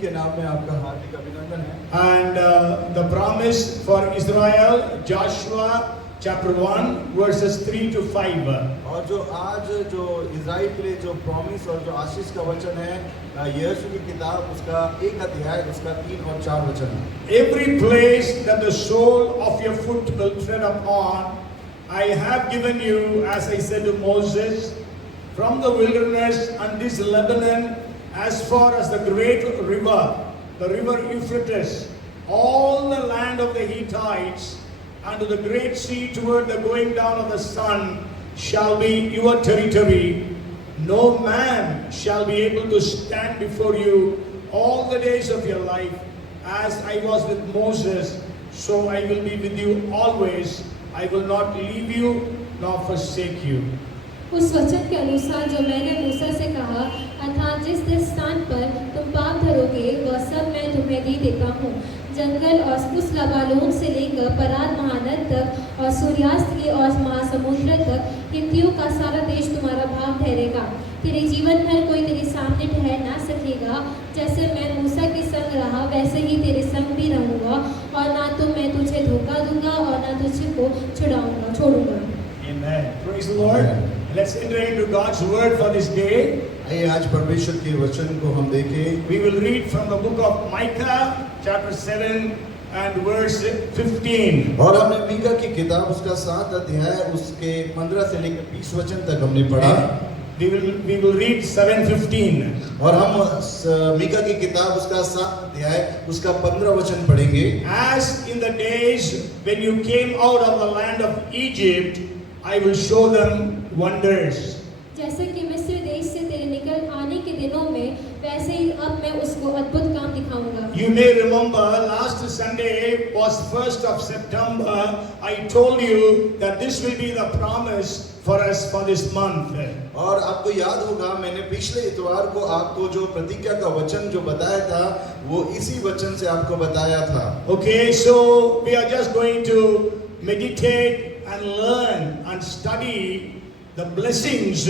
मसीह के नाम में आपका हार्दिक अभिनंदन है। And the promise for Israel, Joshua chapter 1 verses 3 to 5. और जो आज जो इज़राइल के लिए जो प्रॉमिस और जो आशीष का वचन है, यहोशू की किताब उसका 1 अध्याय उसका 3 और 4 वचन है। Every place that the sole of your foot will tread upon, I have given you, as I said to Moses, from the wilderness and this Lebanon, as far as the great river, the river Euphrates, all the land of the Hittites, and to the great sea toward the going down of the sun shall be your territory. No man shall be able to stand before you all the days of your life. As I was with Moses, so I will be with you always. I will not leave you nor forsake you. उस वचन के अनुसार जो मैंने मूसा से कहा, अर्थात जिस जिस स्थान पर तुम पाँव धरोगे वह सब मैं तुम्हें दे देता हूँ। जंगल और उस लबानोन से लेकर परात महानद तक और सूर्यास्त की और महासमुद्र तक हित्तियों का सारा देश तुम्हारा भाग ठहरेगा। तेरे जीवन भर कोई तेरे सामने ठहर ना सकेगा। जैसे मैं मूसा के संग रहा वैसे ही तेरे संग भी रहूँगा, और ना तो मैं तुझे धोखा दूंगा और ना तुझको छोड़ूंगा। Amen. Praise the Lord. Let's enter into God's word for this day. आइए आज परमेश्वर के वचन को हम देखें। We will read from the book of Micah, chapter 7 and verse 15. और हमने मीका की किताब उसका 7 अध्याय उसके 15 से लेकर 20 वचन तक हमने पढ़ा। We will read 7:15. और हम मीका की किताब उसका 7 अध्याय उसका 15 वचन पढ़ेंगे। As in the days when you came out of the land of Egypt, I will show them wonders. जैसे कि मिस्र देश से तेरे निकल आने के दिनों में, वैसे ही अब मैं उसको अद्भुत काम दिखाऊंगा। You may remember last Sunday was 1st of September. I told you that this will be the promise for us for this month. और आपको याद होगा मैंने पिछले इतवार को आपको जो प्रतिज्ञा का वचन जो बताया था वो इसी वचन से आपको बताया था। Okay, so we are just going to meditate and learn and study the blessings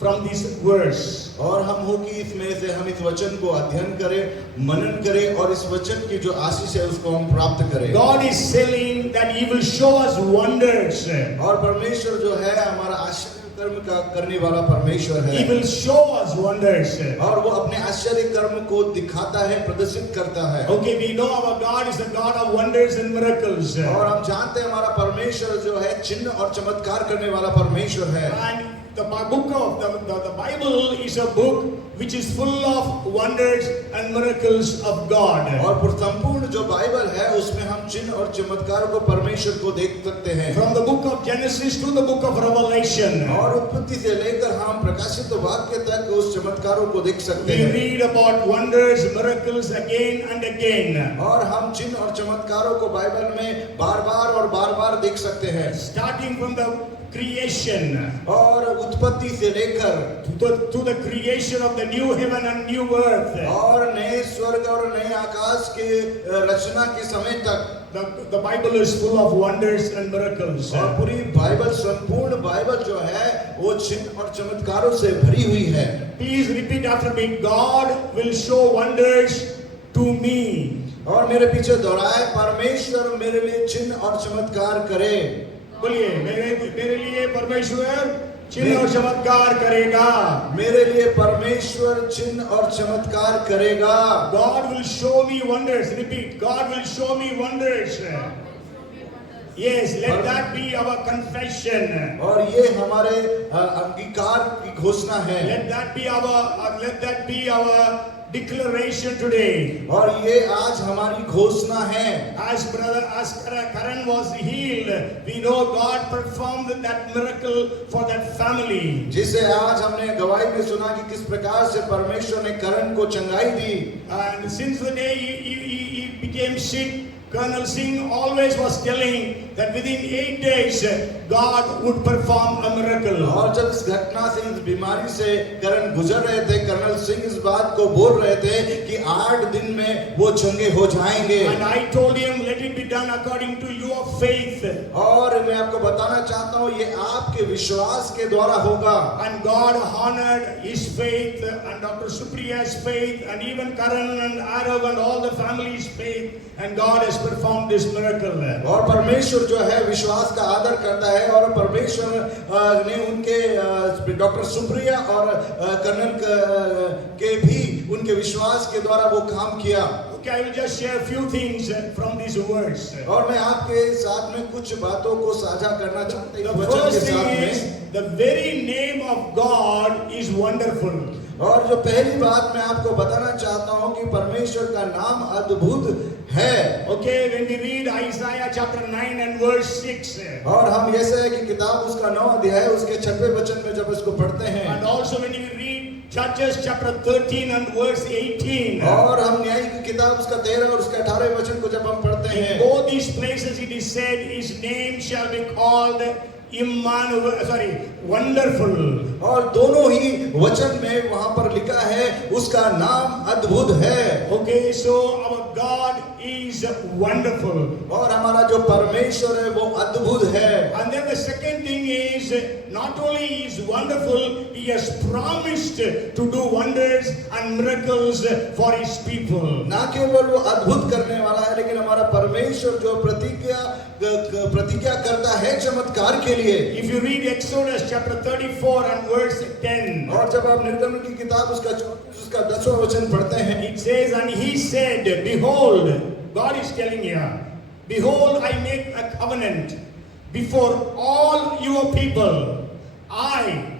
from this verse. और हम हो कि इसमें से हम इस वचन को अध्ययन करें, मनन करें और इस वचन की जो आशीष है उसको हम प्राप्त करें। God is saying that He will show us wonders. और परमेश्वर जो है हमारा आश्चर्य कर्म का करने वाला परमेश्वर है। He will show us wonders. और वो अपने आश्चर्य कर्म को दिखाता है, प्रदर्शित करता है। Okay, we know our God is a God of wonders and miracles. और हम जानते हैं हमारा परमेश्वर जो है चिन्ह और चमत्कार करने वाला परमेश्वर है। And the book of the Bible is a book which is full of wonders and miracles of God. और संपूर्ण जो बाइबल है उसमें हम चिन्ह और चमत्कारों को परमेश्वर को देख सकते हैं। From the book of Genesis to the book of Revelation. और उत्पत्ति से लेकर हम प्रकाशित वाक्य तक उस चमत्कारों को देख सकते We हैं। read about wonders, miracles again and again. और हम चिन्ह और चमत्कारों को बाइबल में बार-बार और बार-बार देख सकते हैं। Starting from the creation. और उत्पत्ति से लेकर To the creation of the new heaven and new earth. और नए स्वर्ग और नए आकाश के रचना के समय तक The Bible is full of wonders and miracles. और पूरी बाइबल संपूर्ण बाइबल जो है वो चिन्ह और चमत्कारों से भरी हुई है। Please repeat after me. God will show wonders to me. और मेरे पीछे दोहराए, परमेश्वर मेरे लिए चिन्ह और चमत्कार करे। बोलिए, मेरे लिए परमेश्वर चिन्ह और चमत्कार करेगा। मेरे लिए परमेश्वर चिन्ह और चमत्कार करेगा। God will show me wonders. Repeat. God will show me wonders. Yes, let that be our confession. और ये हमारे अंगीकार की घोषणा है। Let that be our declaration today. और ये आज हमारी घोषणा है। As Karan was healed, we know God performed that miracle for that family. जिसे आज हमने गवाही में सुना कि किस प्रकार से परमेश्वर ने करण को चंगाई दी। And since the day he became sick, Colonel Singh always was telling that within 8 days God would perform a miracle. और जब इस घटना से, इस बीमारी से करण गुजर रहे थे, कर्नल सिंह इस बात को बोल रहे थे कि 8 दिन में वो चंगे हो जाएंगे। And I told him, let it be done according to your faith. और मैं आपको बताना चाहता हूँ ये आपके विश्वास के द्वारा होगा। And God honored his faith and Dr. Supriya's faith and even Karan and Arav and all the family's faith, and God has performed this miracle. और परमेश्वर जो है विश्वास का आदर करता है, और परमेश्वर ने उनके डॉक्टर सुप्रिया और कर्नल के भी उनके विश्वास के द्वारा वो काम किया। Okay, I will just share a few things from these words. और मैं आपके साथ में कुछ बातों को साझा करना चाहता हूँ The वचन के first साथ thing में। is the very name of God is wonderful. और जो पहली बात मैं आपको बताना चाहता हूँ कि परमेश्वर का नाम अद्भुत है। Okay, when we read Isaiah chapter 9 and verse 6. और हम ऐसे है कि किताब उसका 9 अध्याय उसके 6वें वचन में जब इसको पढ़ते हैं, And also when we read Judges chapter 13 and verse 18. और हम न्याय की किताब उसका 13 और उसका 18वें वचन को जब हम पढ़ते In हैं, both these places it is said, his name shall be called wonderful. और दोनों ही वचन में वहां पर लिखा है उसका नाम अद्भुत है। Okay, so our God is wonderful. और हमारा जो परमेश्वर है वो अद्भुत है। And then the second thing is, not only he is wonderful, he has promised to do wonders and miracles for his people. ना केवल वो अद्भुत करने वाला है, लेकिन हमारा परमेश्वर जो प्रतिज्ञा करता है चमत्कार के लिए। If you read Exodus chapter 34 and verse 10, और जब आप निर्गमन की किताब उसका 10वां वचन पढ़ते हैं, it says, and he said, behold, God is telling you, behold, I make a covenant before all your people.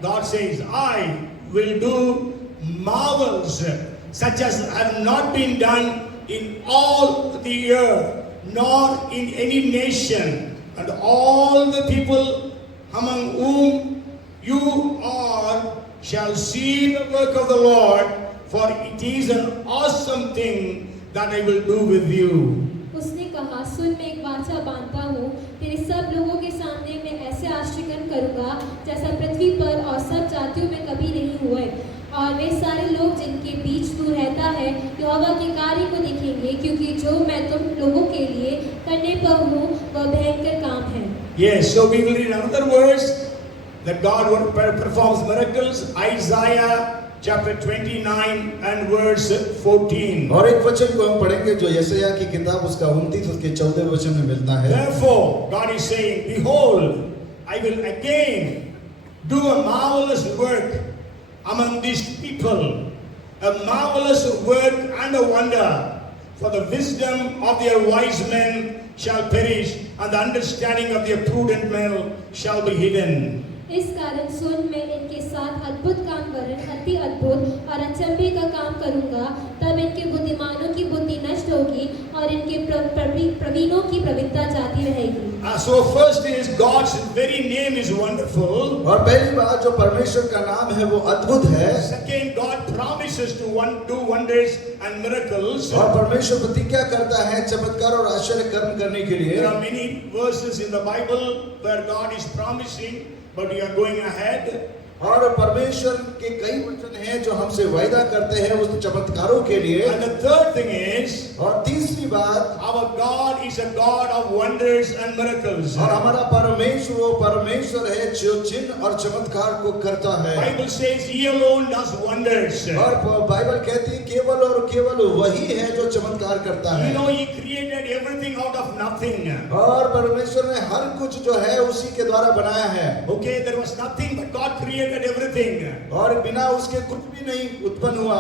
God says, I will do marvels such as have not been done in all the earth, nor in any nation, and all the people among whom you are shall see the work of the Lord, for it is an awesome thing that I will do with you. उसने कहा, सुन, मैं एक वाचा बांधता हूँ, तेरे सब लोगों के सामने मैं ऐसे आश्चर्य करूँगा जैसा पृथ्वी पर और सब जातियों में कभी नहीं हुए, और वे सारे लोग जिनके बीच तू रहता है यहोवा के कार्य को देखेंगे, क्योंकि जो मैं तुम लोगों के लिए करने पर हूँ वह भयंकर काम है। Yes, so we will read another verse that God performs miracles. Isaiah chapter 29 and verse 14. और एक वचन को हम पढ़ेंगे जो यशायाह की किताब उसका 29 उसके 14वें वचन में मिलता है। Therefore, God is saying, behold, I will again do a marvelous work among these people, a marvelous work and a wonder, for the wisdom of their wise men shall perish, and the understanding of their prudent men shall be hidden. इस कारण सुन, मैं इनके साथ अद्भुत काम वरन अति अद्भुत और अचंभे का काम करूंगा, तब इनके बुद्धिमानों की बुद्धि नष्ट होगी और इनके प्रवीणों की प्रवीणता जाती रहेगी। So first is God's very name is wonderful. और पहली बात जो परमेश्वर का नाम है वो अद्भुत है। Second, God promises to do wonders and miracles. और परमेश्वर प्रतिज्ञा करता है चमत्कार और आश्चर्य कर्म करने के लिए। There are many verses in the Bible where God is promising, but we are going ahead. और परमेश्वर के कई वचन हैं जो हमसे वायदा करते हैं उस चमत्कारों के लिए। And the third thing is, और तीसरी बात, our God is a God of wonders and miracles. और हमारा परमेश्वर वो परमेश्वर है जो चिन्ह और चमत्कार को करता है। Bible says He alone does wonders. और बाइबल कहती है केवल और केवल वही है जो चमत्कार करता है। You know, He created everything out of nothing. और परमेश्वर ने हर कुछ जो है उसी के द्वारा बनाया है। Okay, there was nothing, but God created everything. और बिना उसके कुछ भी नहीं उत्पन्न हुआ।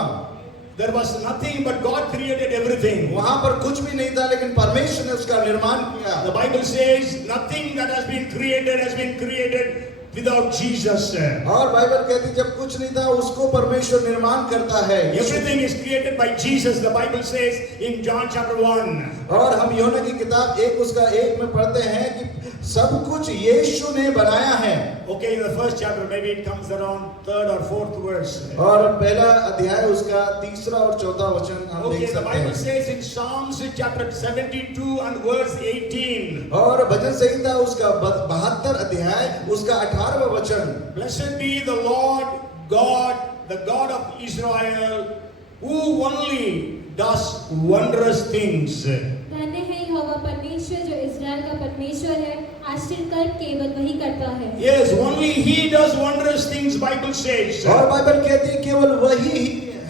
There was nothing, but God created everything. वहां पर कुछ भी नहीं था लेकिन परमेश्वर ने उसका निर्माण किया। The Bible says nothing that has been created without Jesus. और बाइबल कहती है जब कुछ नहीं था उसको परमेश्वर निर्माण करता है। Everything is created by Jesus. The Bible says in John chapter 1. और हम यूहन्ना की किताब 1 उसका 1 में पढ़ते हैं कि सब कुछ यीशु ने बनाया है। Okay, in the first chapter, maybe it comes around 3rd or 4th verse. और पहला अध्याय उसका तीसरा और चौथा वचन हम Okay, देख the सकते Bible हैं। says in Psalms chapter 72 and verse 18. और भजन संहिता उसका 72 अध्याय उसका 18वां वचन, Blessed be the Lord God, the God of Israel, who only does wondrous things. धन्य है यहोवा परमेश्वर जो इस्राएल का परमेश्वर है, आश्चर्य कर्म केवल वही करता है। Yes, only He does wondrous things, Bible says. और बाइबल कहती है केवल वही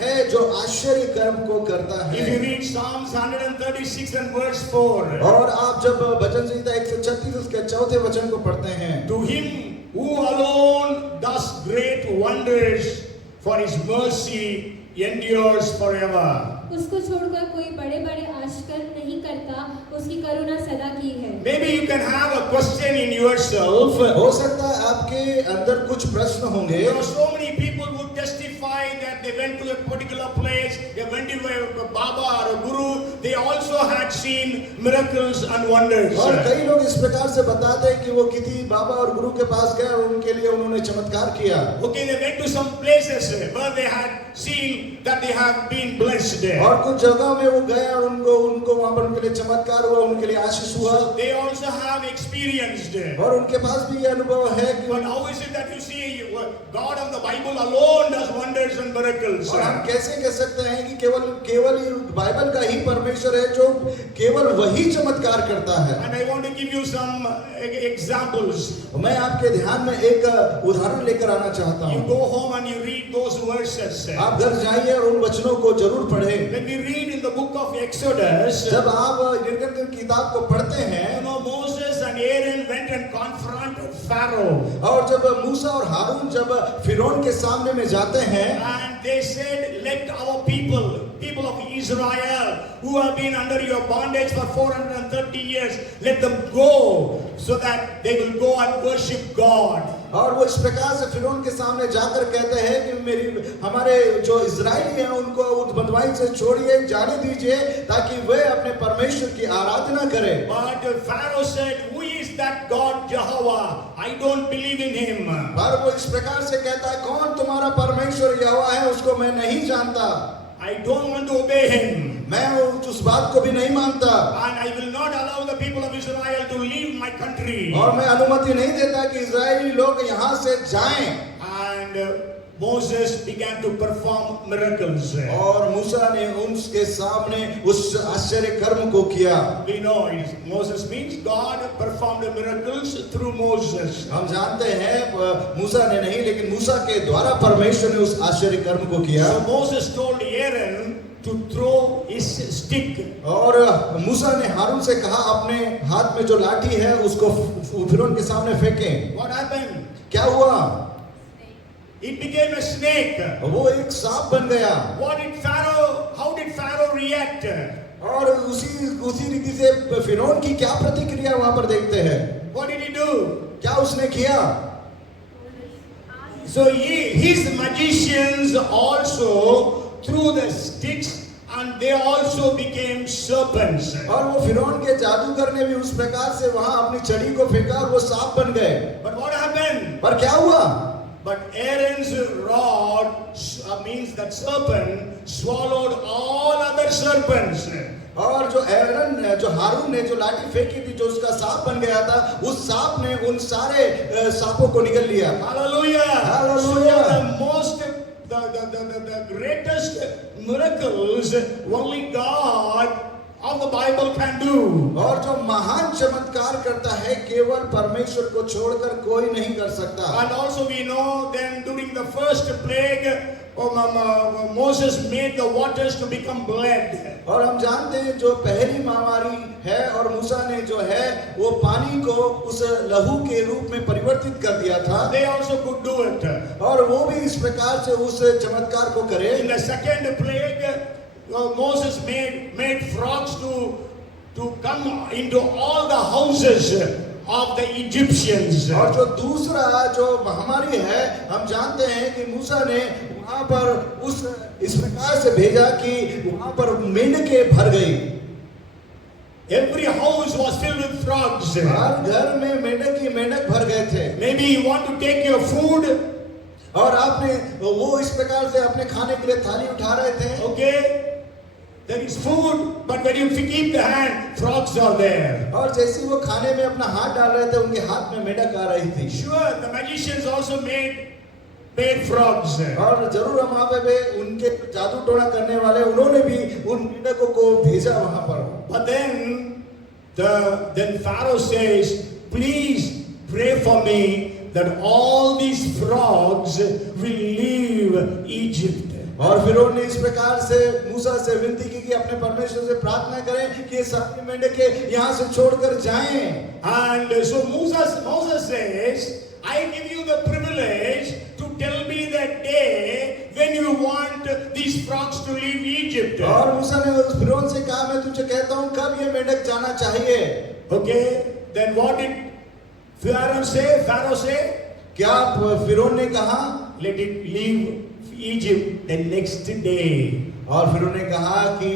है जो आश्चर्य कर्म को करता If you है। read Psalms 136 and verse 4, और आप जब भजन संहिता 136 उसके चौथे वचन को पढ़ते हैं, to Him who alone does great wonders, for His mercy endures forever. उसको छोड़कर कोई बड़े बड़े आश्चर्य नहीं करता, उसकी करुणा सदा की है। Maybe you can have a question in yourself. हो सकता है आपके अंदर कुछ प्रश्न होंगे। There are so many people who testify that they went to a particular place, they went to a Baba or a Guru, they also had seen miracles and wonders. और कई लोग इस प्रकार से बताते हैं कि वो किसी बाबा और गुरु के पास गए और उनके लिए उन्होंने चमत्कार किया। Okay, they went to some places where they had seen that they have been blessed. और कुछ जगह में वो गए और उनको वहां पर उनके लिए चमत्कार हुआ, उनके लिए आशीष हुआ। They also have experienced. और उनके पास भी ये अनुभव है कि But how is it that you see God of the Bible alone does wonders and miracles? और हम कैसे कह सकते हैं कि केवल ही बाइबल का ही परमेश्वर है जो केवल वही चमत्कार करता है। And I want to give you some examples. मैं आपके ध्यान में एक उदाहरण लेकर आना चाहता You हूँ। go home and you read those verses. आप घर जाइए और उन वचनों को जरूर पढ़ें। When we read in the book of Exodus, जब आप निर्गमन की किताब को पढ़ते हैं, Moses and Aaron went and confronted Pharaoh. और जब मूसा और हारून जब फिरौन के सामने में जाते हैं, And they said, let our people of Israel, who have been under your bondage for 430 years, let them go so that they will go and worship God. और वो इस प्रकार से फिरौन के सामने जाकर कहते हैं कि हमारे जो इजरायली हैं उनको उस बंधुआई से छोड़िए, जाने दीजिए ताकि वे अपने परमेश्वर की आराधना करें। But Pharaoh said, who is that God Jehovah? I don't believe in him. पर वो इस प्रकार से कहता है, कौन तुम्हारा परमेश्वर यहोवा है, उसको मैं नहीं जानता। I don't want to obey him. मैं उस बात को भी नहीं मानता। And I will not allow the people of Israel to leave my country. और मैं अनुमति नहीं देता कि इजरायली लोग यहाँ से जाएं। And Moses began to perform miracles. और मूसा ने उनके सामने उस आश्चर्य कर्म को किया। We know Moses means God performed miracles through Moses. हम जानते हैं मूसा ने नहीं, लेकिन मूसा के द्वारा परमेश्वर ने उस आश्चर्य कर्म को किया। So Moses told Aaron to throw his stick. और मूसा ने हारून से कहा अपने हाथ में जो लाठी है उसको फिरौन के सामने फेंकें। What happenद? क्या हुआ? It became a snake. वो एक सांप बन गया। How did Pharaoh react? और उसी रीति से फिरौन की क्या प्रतिक्रिया वहां पर देखते हैं। What did he do? क्या उसने किया? So his magicians also threw the sticks and they also became serpents. और वो फिरौन के जादूगर ने भी उस प्रकार से वहां अपनी छड़ी को फेंका और वो सांप बन गए। But what happened? पर क्या हुआ? But Aaron's rod means that serpent swallowed all other serpents. और जो हारून ने जो लाठी फेंकी थी, जो उसका सांप बन गया था, उस सांप ने उन सारे सांपों को निगल लिया। Hallelujah! Hallelujah! So the greatest miracles only God of the Bible can do. और जो महान चमत्कार करता है केवल परमेश्वर को छोड़कर कोई नहीं कर सकता। And also we know then during the first plague, Moses made the waters to become blood. और हम जानते हैं जो पहली महामारी है और मूसा ने जो है वो पानी को उस लहू के रूप में परिवर्तित कर दिया था। They also could do it. और वो भी इस प्रकार से उस चमत्कार को करे। In the second plague, Moses made frogs to come into all the houses of the Egyptians. और जो दूसरा जो महामारी है, हम जानते हैं कि मूसा ने वहां पर इस प्रकार से भेजा कि वहां पर मेंढकें भर गई। Every house was filled with frogs. हर घर में मेंढक ही मेंढक भर गए थे। Maybe you want to take your food. और आपने वो इस प्रकार से अपने खाने के लिए थाली उठा रहे थे। Okay, there is food, but when you keep the hand, frogs are there. और जैसे वो खाने में अपना हाथ डाल रहे थे, उनके हाथ में मेंढक आ रही थी। Sure, the magicians also made frogs. और जरूर हम वहाँ पे उनके जादू टोना करने वाले उन्होंने भी उन मेंढकों को भेजा वहाँ पर। But then Pharaoh says, please pray for me that all these frogs will leave Egypt. और फिरौन ने इस प्रकार से मूसा से विनती की कि अपने परमेश्वर से प्रार्थना करें कि ये सारे मेंढके यहाँ से छोड़कर जाएं। And so Moses says, I give you the privilege to tell me that day when you want these frogs to leave Egypt. और मूसा ने फिरौन से कहा, मैं तुझे कहता हूँ कब ये मेंढक जाना चाहिए। Okay, then what did Pharaoh say? क्या फिरौन ने कहा? Let it leave Egypt the next day. और फिर उन्होंने कहा कि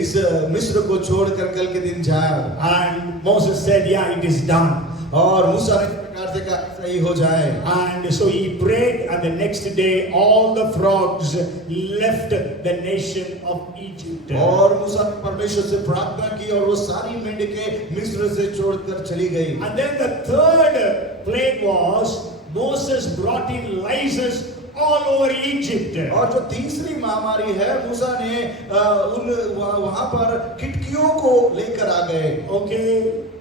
इस मिस्र को छोड़कर कल के दिन जाओ। And Moses said, yeah, it is done. और मूसा ने इस प्रकार से कहा सही हो जाए। And so he prayed, and the next day all the frogs left the nation of Egypt. और मूसा ने परमेश्वर से प्रार्थना की और वो सारी मेंढकें मिस्र से छोड़कर चली गई। And then the third plague was Moses brought in lice all over Egypt. और जो तीसरी महामारी है, मूसा ने वहां पर खिड़कियों को लेकर आ गए। Okay,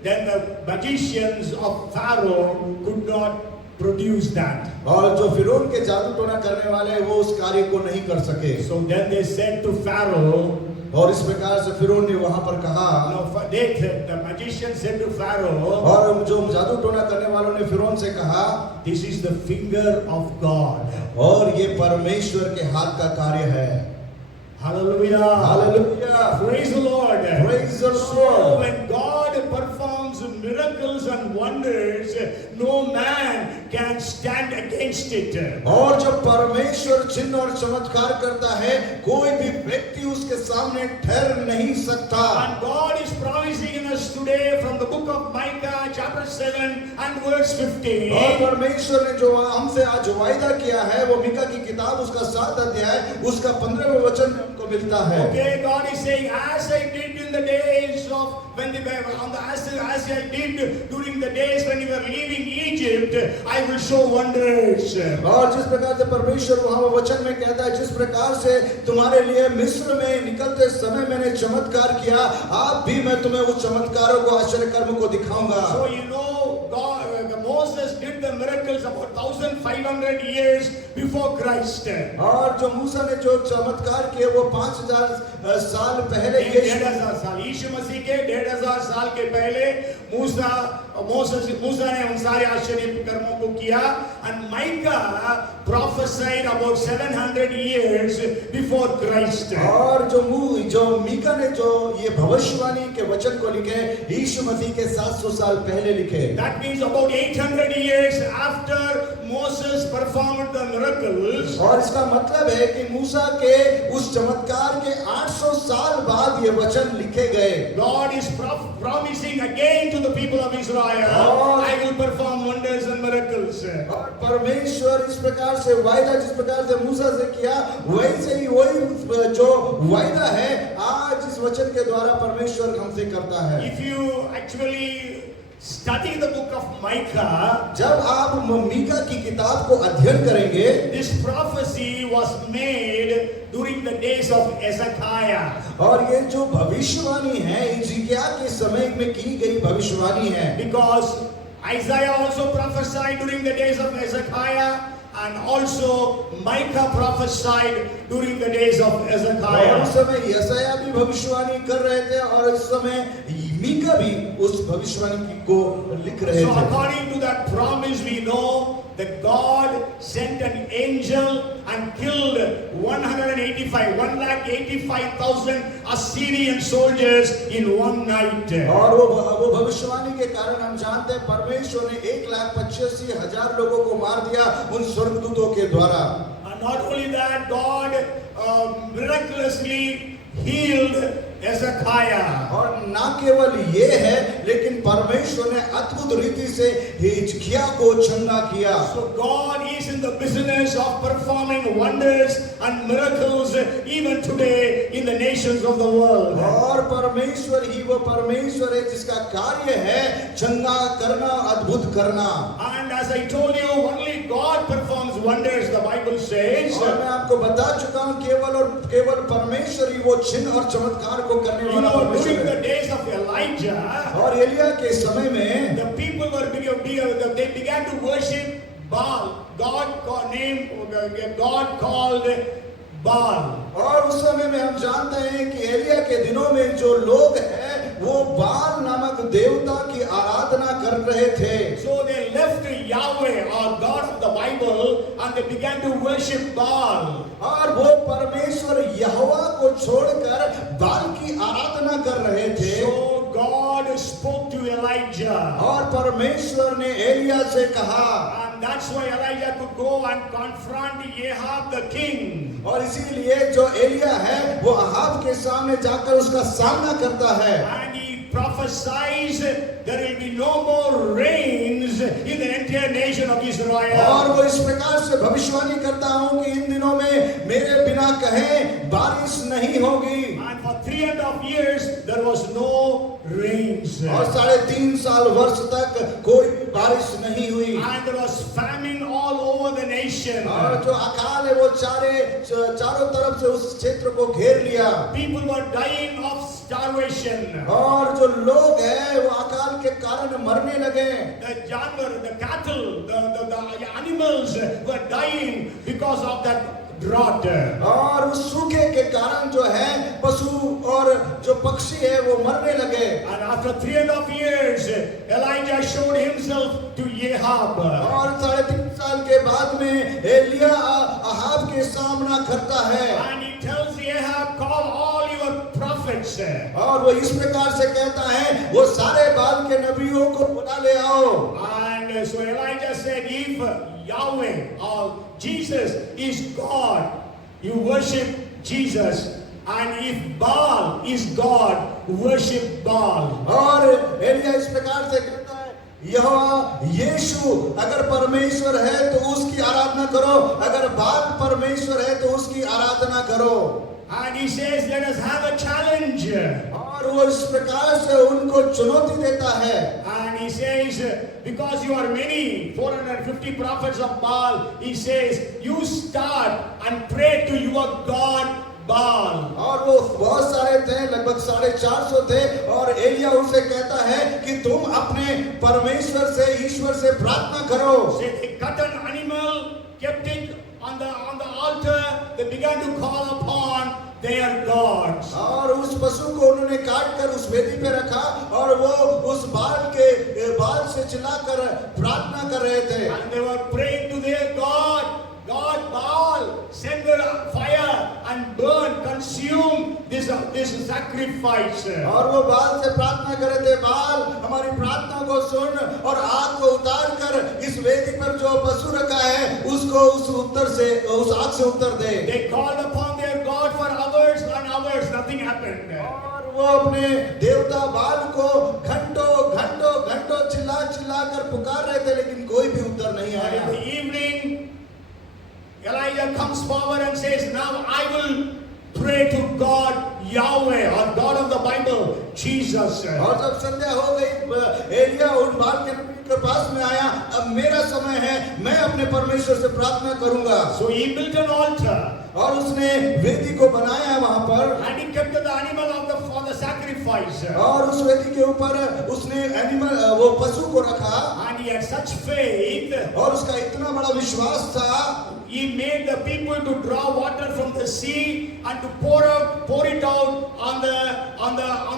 then the magicians of Pharaoh could not produce that. और जो फिरौन के जादू टोना करने वाले वो उस कार्य को नहीं कर सके। So then they said to Pharaoh, और इस प्रकार से फिरौन ने वहां पर कहा, the magician said to Pharaoh, और जो जादू टोना करने वालों ने फिरौन से कहा, this is the finger of God. और ये परमेश्वर के हाथ का कार्य है। Hallelujah. Hallelujah. Praise the Lord. Praise the So Lord. when God performs miracles and wonders, no man can stand against it. और जब परमेश्वर चिन्ह और चमत्कार करता है, कोई भी व्यक्ति उसके सामने ठहर नहीं सकता। And God is promising us today from the book of Micah chapter 7 and verse 15. और परमेश्वर ने जो हमसे आज वायदा किया है, वो मीका की किताब उसका 7 अध्याय उसका 15वें वचन में हमको मिलता है। Okay, God is saying, as I did in the days of when they were on the as I did during the days when you were leaving Egypt, I will show wonders. और जिस प्रकार से परमेश्वर वहाँ वचन में कहता है, जिस प्रकार से तुम्हारे लिए मिस्र में निकलते समय मैंने चमत्कार किया, आप भी मैं तुम्हें उस चमत्कारों को आश्चर्य कर्म को दिखाऊंगा। So you know, Moses did the miracles about 1500 years before Christ. और जो मूसा ने जो चमत्कार किए वो 5000 साल पहले, 1500 साल यीशु मसीह के 1500 साल के पहले मूसा ने उन सारे आश्चर्य कर्मों को किया। And Micah prophesied about 700 years before Christ. और जो मीका ने जो ये भविष्यवाणी के वचन को लिखे, यीशु मसीह के 700 साल पहले लिखे। That means about 800 years after Moses performed the miracles. और इसका मतलब है कि मूसा के उस चमत्कार के 800 साल बाद ये वचन लिखे गए। God is promising again to the people of Israel, I will perform wonders and miracles. और परमेश्वर इस प्रकार से वायदा जिस प्रकार से मूसा से किया, वैसे ही वही जो वायदा है आज इस वचन के द्वारा परमेश्वर हमसे करता है। If you actually study the book of Micah, जब आप मीका की किताब को अध्ययन करेंगे, this prophecy was made during the days of Hezekiah. और ये जो भविष्यवाणी है हिजकिय्याह के समय में की गई भविष्यवाणी है। Because Isaiah also prophesied during the days of Hezekiah, and also Micah prophesied during the days of Hezekiah. और उस समय यशायाह भी भविष्यवाणी कर रहे थे और इस समय मीका भी उस भविष्यवाणी को लिख रहे So थे। according to that promise, we know that God sent an angel and killed 185,000 Assyrian soldiers in one night. और वो भविष्यवाणी के कारण हम जानते हैं परमेश्वर ने 1,85,000 लोगों को मार दिया उन स्वर्गदूतों के द्वारा। And not only that, God miraculously healed Hezekiah. और ना केवल ये है, लेकिन परमेश्वर ने अद्भुत रीति से हिजकिया को चंगा किया। So God is in the business of performing wonders and miracles even today in the nations of the world. और परमेश्वर ही वो परमेश्वर है जिसका कार्य है चंगा करना, अद्भुत करना। And as I told you, only God performs wonders, the Bible says. और मैं आपको बता चुका हूँ केवल और केवल परमेश्वर ही वो चिन्ह और चमत्कार को करने You वाला know, परमेश्वर during है। the days of Elijah, और एलिया के समय में the people they began to worship Baal. God called Baal. और उस समय में हम जानते हैं कि एलिया के दिनों में जो लोग हैं वो बाल नामक देवता की आराधना कर रहे थे। So they left Yahweh, or God of the Bible, and they began to worship Baal. और वो परमेश्वर यहोवा को छोड़कर बाल की आराधना कर रहे थे। So God spoke to Elijah. और परमेश्वर ने एलिया से कहा, And that's why Elijah could go and confront Ahab the king. और इसीलिए जो एलिया है वो अहाब के सामने जाकर उसका सामना करता है। And he prophesies there will be no more rains in the entire nation of Israel. और वो इस प्रकार से भविष्यवाणी करता हूँ कि इन दिनों में मेरे बिना कहे बारिश नहीं होगी। And for 3.5 years there was no rains. और 3.5 साल वर्ष तक कोई बारिश नहीं हुई। And there was famine all over the nation. और जो अकाल है वो चारों तरफ से उस क्षेत्र को घेर लिया। People were dying of starvation. और जो लोग हैं वो अकाल के कारण मरने लगे। The जानवर, the cattle, the animals were dying because of that drought. और उस सूखे के कारण जो है पशु और जो पक्षी है वो मरने लगे। And after 3.5 years, Elijah showed himself to Ahab. और 3.5 साल के बाद में एलिया अहाब के सामना करता है। And he tells Ahab, call all your prophets. और वो इस प्रकार से कहता है वो सारे बाल के नबियों को बुला ले आओ। And so Elijah said, if Yahweh or Jesus is God, you worship Jesus. And if Baal is God, worship Baal. और एलिया इस प्रकार से कहता है यहोवा यीशु अगर परमेश्वर है तो उसकी आराधना करो, अगर बाल परमेश्वर है तो उसकी आराधना करो। And he says, let us have a challenge. और वो इस प्रकार से उनको चुनौती देता है। And he says, because you are many, 450 prophets of Baal, he says, you start and pray to your God Baal. और वो बहुत सारे थे, लगभग 450 थे, और एलिया उनसे कहता है कि तुम अपने परमेश्वर से, ईश्वर से प्रार्थना करो। So they cut an animal, kept it on the altar, they began to call upon their gods. और उस पशु को उन्होंने काट कर उस वेदी पे रखा और वो उस बाल से चिल्लाकर प्रार्थना कर रहे थे। And they were praying to their God. God Baal, send the fire and burn, consume this sacrifice. और वो बाल से प्रार्थना कर रहे थे, बाल हमारी प्रार्थना को सुन और आग को उतार कर इस वेदी पर जो पशु रखा है उसको उस आग से उत्तर दे। They called upon their God for hours and hours, nothing happened. और वो अपने देवता बाल को घंटों चिल्ला कर पुकार रहे थे, लेकिन कोई भी उत्तर नहीं And आया। in the evening, Elijah comes forward and says, now I will pray to God Yahweh, or God of the Bible, Jesus. और जब संध्या हो गई, एलिया उन बाल के पास में आया, अब मेरा समय है, मैं अपने परमेश्वर से प्रार्थना करूंगा। So he built an altar. और उसने वेदी को बनाया वहां पर, And he kept the animal for the sacrifice. और उस वेदी के ऊपर उसने वो पशु को रखा। And he had such faith. और उसका इतना बड़ा विश्वास था, he made the people to draw water from the sea and to pour it out on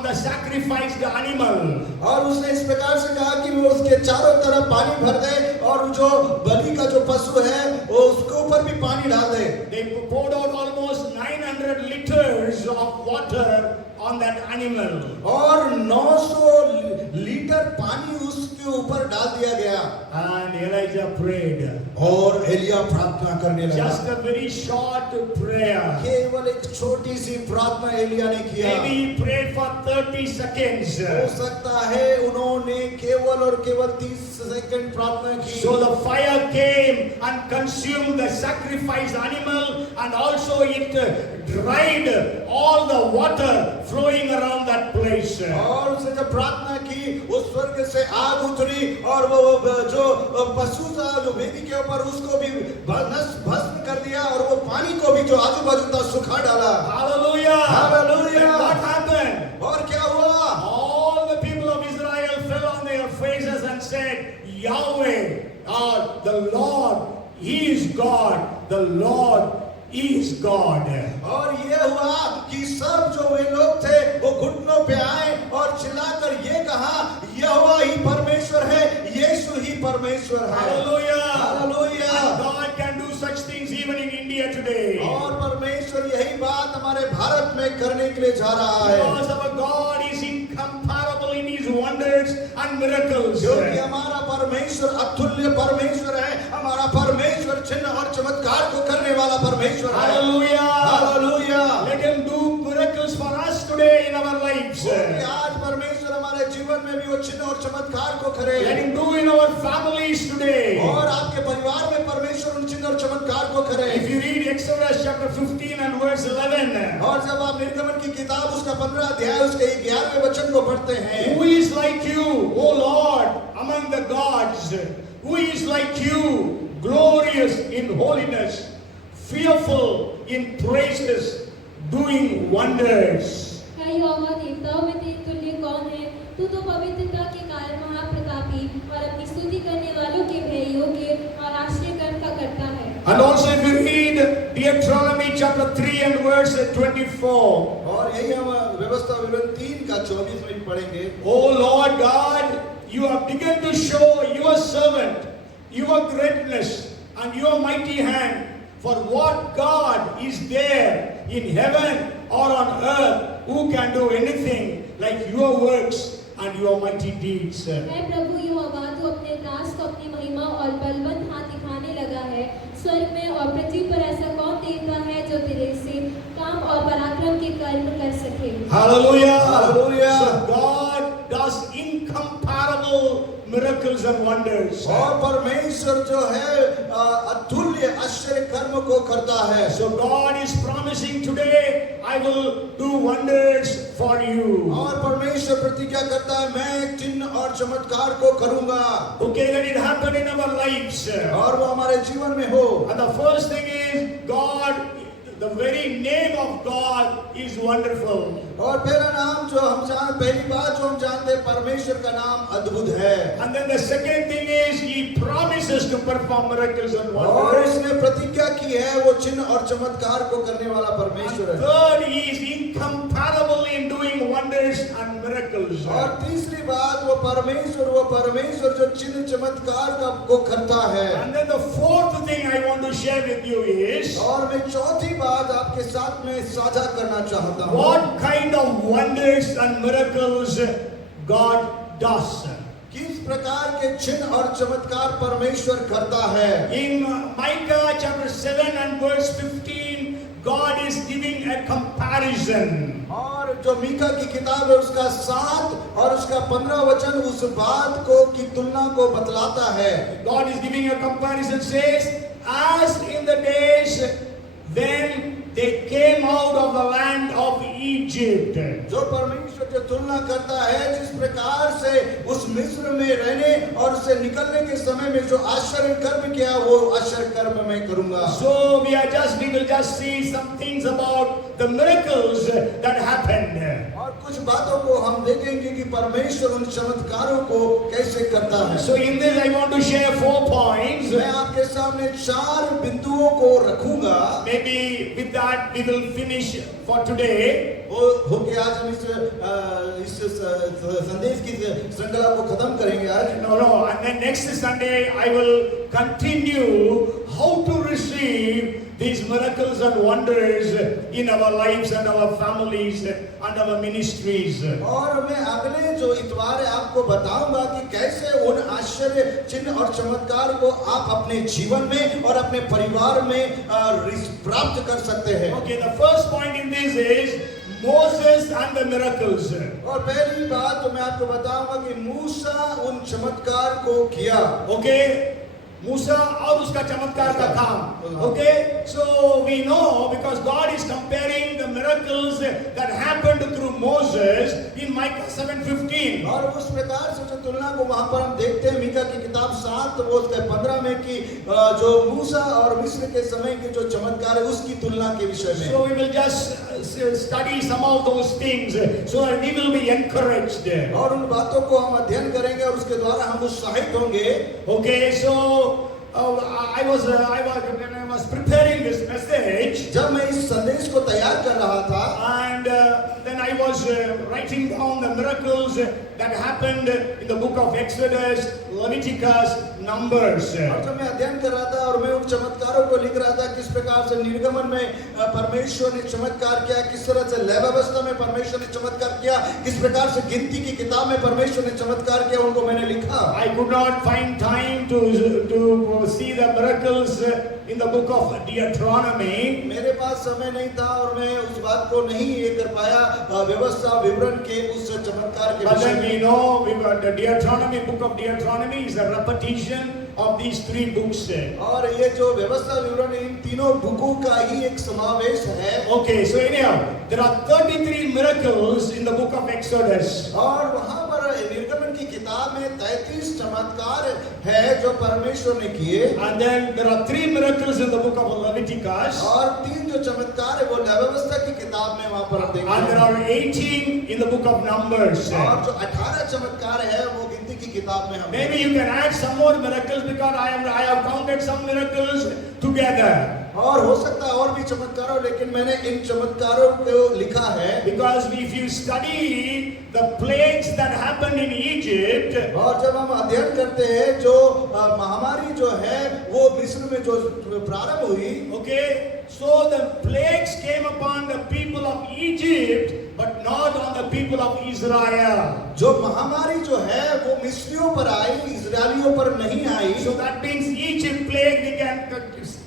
the sacrificed animal. और उसने इस प्रकार से कहा कि वो उसके चारों तरफ पानी भर दे और जो बलि का जो पशु है वो उसके ऊपर भी पानी डाल दे। They poured out almost 900 liters of water on that animal. और 900 लीटर पानी उसके ऊपर डाल दिया गया। And Elijah prayed. और एलिया प्रार्थना करने लगा। Just a very short prayer. केवल एक छोटी सी प्रार्थना एलिया ने किया। Maybe he prayed for 30 seconds. हो सकता है उन्होंने केवल और केवल 30 सेकंड प्रार्थना की। So the fire came and consumed the sacrificed animal, and also it dried all the water flowing around that place. और उसने जब प्रार्थना की उस स्वर्ग से आग उतरी और वो जो पशु था जो वेदी के ऊपर उसको भी भस्म कर दिया और वो पानी को भी जो आजू बाजू था सुखा डाला। Hallelujah! Hallelujah! And what happened? और क्या हुआ? All the people of Israel fell on their faces and said, Yahweh, the Lord, He is God. The Lord is God. और ये हुआ कि सब जो वे लोग थे वो घुटनों पे आए और चिल्लाकर ये कहा यहोवा ही परमेश्वर है, यीशु ही परमेश्वर है। Hallelujah! Hallelujah! And God can do such things even in India today. और परमेश्वर यही बात हमारे भारत में करने के लिए जा रहा है। Because our God is incomparable in His wonders and miracles. क्योंकि हमारा परमेश्वर अतुल्य परमेश्वर है, हमारा परमेश्वर चिन्ह और चमत्कार को करने वाला परमेश्वर है। Hallelujah! Hallelujah! Let Him do miracles for us today in our lives. क्योंकि आज परमेश्वर हमारे जीवन में भी वो चिन्ह और चमत्कार को करे। Let Him do in our families today. और आपके परिवार में परमेश्वर उन चिन्ह और चमत्कार को करे। If you read Exodus chapter 15 and verse 11, और जब आप निर्गमन की किताब उसका 15 अध्याय उसके 11वें वचन को पढ़ते हैं, who is like you, O Lord, among the gods? Who is like you, glorious in holiness, fearful in praises, doing wonders? क्या यहोवा देवताओं में तेरे तुल्य कौन है? तू तो पवित्रता के कारण महाप्रतापी और अपनी स्तुति करने वालों के भय योग्य और आश्चर्य कर्म का करता है। And also if you read Deuteronomy chapter 3 and verse 24. और यही हम व्यवस्था विवरण 3 का 24 में पढ़ेंगे। O Lord God, you have begun to show your servant your greatness and your mighty hand. For what God is there in heaven or on earth who can do anything like your works and your mighty deeds? है प्रभु यहोवा, तू अपने दास को अपनी महिमा और बलवंत हाथ दिखाने लगा है। स्वर्ग में और पृथ्वी पर ऐसा कौन देवता है जो तेरे से काम और पराक्रम के कर्म कर सके? Hallelujah! Hallelujah! So God does incomparable miracles and wonders. और परमेश्वर जो है अतुल्य आश्चर्य कर्म को करता है। So God is promising today, I will do wonders for you. और परमेश्वर प्रतिज्ञा करता है मैं चिन्ह और चमत्कार को करूंगा। Okay, let it happen in our lives. और वो हमारे जीवन में हो। And the first thing is God, the very name of God is wonderful. और पहला नाम जो हम पहली बात जो हम जानते हैं परमेश्वर का नाम अद्भुत है। And then the second thing is He promises to perform miracles and और wonders. इसने प्रतिज्ञा की है वो चिन्ह और चमत्कार को करने वाला परमेश्वर है। Third, He is incomparable in doing wonders and miracles. और तीसरी बात वो परमेश्वर जो चिन्ह चमत्कार को करता है। And then the fourth thing I want to share with you is और मैं चौथी बात आपके साथ में साझा करना चाहता हूँ। what kind of wonders and miracles God does. किस प्रकार के चिन्ह और चमत्कार परमेश्वर करता है। In Micah chapter 7 and verse 15, God is giving a comparison. और जो मीका की किताब है उसका 7 और उसका 15 वचन उस बात को की तुलना को बतलाता है। God is giving a comparison, says, as in the days when they came out of the land of Egypt. जो परमेश्वर जो तुलना करता है जिस प्रकार से उस मिस्र में रहने और उससे निकलने के समय में जो आश्चर्य कर्म किया वो आश्चर्य कर्म मैं करूंगा। So we will just see some things about the miracles that happened. और कुछ बातों को हम देखेंगे कि परमेश्वर उन चमत्कारों को कैसे करता है। So in this I want to share 4 points. मैं आपके सामने 4 बिंदुओं को रखूंगा। Maybe with that we will finish for today. वो होके आज हम इस संदेश की श्रृंखला को खत्म करेंगे आज। And then next Sunday I will continue how to receive these miracles and wonders in our lives and our families and our ministries. और मैं अगले जो इतवार है आपको बताऊंगा कि कैसे उन आश्चर्य चिन्ह और चमत्कार को आप अपने जीवन में और अपने परिवार में प्राप्त कर सकते हैं। Okay, the first point in this is Moses and the miracles. और पहली बात तो मैं आपको बताऊंगा कि मूसा उन चमत्कार को किया। Okay, मूसा और उसका चमत्कार का काम। Okay, so we know because God is comparing the miracles that happened through Moses in Micah 7:15. और उस प्रकार से जो तुलना को वहां पर हम देखते हैं मीका की किताब 7:15 में कि जो मूसा और मिस्र के समय के जो चमत्कार है उसकी तुलना के विषय में। So we will just study some of those things so that we will be encouraged. और उन बातों को हम अध्ययन करेंगे और उसके द्वारा हम उत्साहित होंगे। Okay, so I was preparing this message, जब मैं इस संदेश को तैयार कर रहा था, and then I was writing down the miracles that happened in the book of Exodus, Leviticus, Numbers. और जब मैं अध्ययन कर रहा था और मैं उन चमत्कारों को लिख रहा था किस प्रकार से निर्गमन में परमेश्वर ने चमत्कार किया, किस तरह से लेवी व्यवस्था में परमेश्वर ने चमत्कार किया, किस प्रकार से गिनती की किताब में परमेश्वर ने चमत्कार किया, उनको मैंने लिखा। I could not find time to see the miracles in the book of Deuteronomy. मेरे पास समय नहीं था और मैं उस बात को नहीं ये कर पाया व्यवस्था विवरण के उस चमत्कार के But विषय then में। we know the Deuteronomy, book of Deuteronomy is a repetition of these three books. और ये जो व्यवस्था विवरण इन तीनों बुकों का ही एक समावेश है। Okay, so anyhow, there are 33 miracles in the book of Exodus. और वहाँ पर निर्गमन की किताब में 33 चमत्कार है जो परमेश्वर ने किए। And then there are 3 miracles in the book of Leviticus. और 3 जो चमत्कार है वो लेवी व्यवस्था की किताब में वहाँ पर हम देखते And there हैं। are 18 in the book of Numbers. और जो 18 चमत्कार है वो गिनती की किताब में हम Maybe you can add some more miracles because I have counted some miracles together. और हो सकता है और भी चमत्कार हो, लेकिन मैंने इन चमत्कारों को लिखा है। Because if you study the plagues that happened in Egypt, और जब हम अध्ययन करते हैं जो महामारी जो है वो मिस्र में जो प्रारंभ हुई, okay, so the plagues came upon the people of Egypt but not on the people of Israel. जो महामारी जो है वो मिस्रियों पर आई, इजरायलियों पर नहीं आई। So that means Egypt plague we can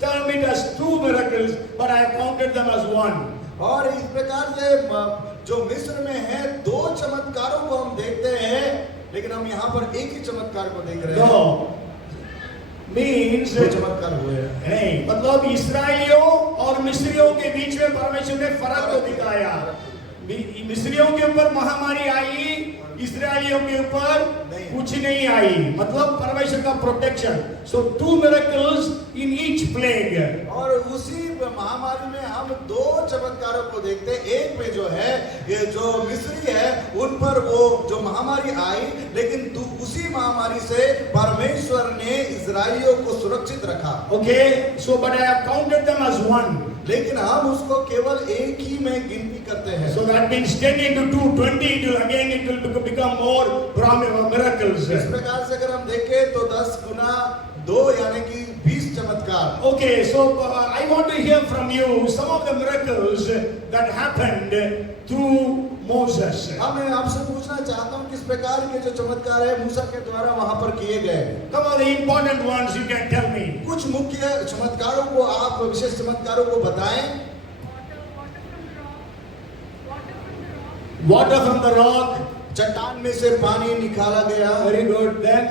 term it as 2 miracles, but I have counted them as 1. और इस प्रकार से जो मिस्र में है 2 चमत्कारों को हम देखते हैं, लेकिन हम यहाँ पर एक ही चमत्कार को देख रहे हैं। No, means 2 चमत्कार हुए हैं। नहीं, मतलब इस्राएलियों और मिस्रियों के बीच में परमेश्वर ने फर्क को दिखाया। मिस्रियों के ऊपर महामारी आई, इस्राएलियों के ऊपर कुछ नहीं आई, मतलब परमेश्वर का protection. So 2 miracles in each plague. और उसी महामारी में हम 2 चमत्कारों को देखते हैं। एक में जो है ये जो मिस्री है उन पर वो जो महामारी आई, लेकिन उसी महामारी से परमेश्वर ने इजरायलियों को सुरक्षित रखा। Okay, so but I have counted them as 1. लेकिन हम उसको केवल एक ही में गिनती करते हैं। So that means 10 into 2, 20. It will become more miracles. इस प्रकार से अगर हम देखें तो 10 गुना 2 यानी कि 20 चमत्कार। Okay, so I want to hear from you some of the miracles that happened through Moses. अब मैं आपसे पूछना चाहता हूँ किस प्रकार के जो चमत्कार है मूसा के द्वारा वहाँ पर किए गए। Some of the important ones you can tell me. कुछ मुख्य चमत्कारों को आप विशेष चमत्कारों को बताएं। Water from the rock. चट्टान में से पानी निकाला गया। Very good. Then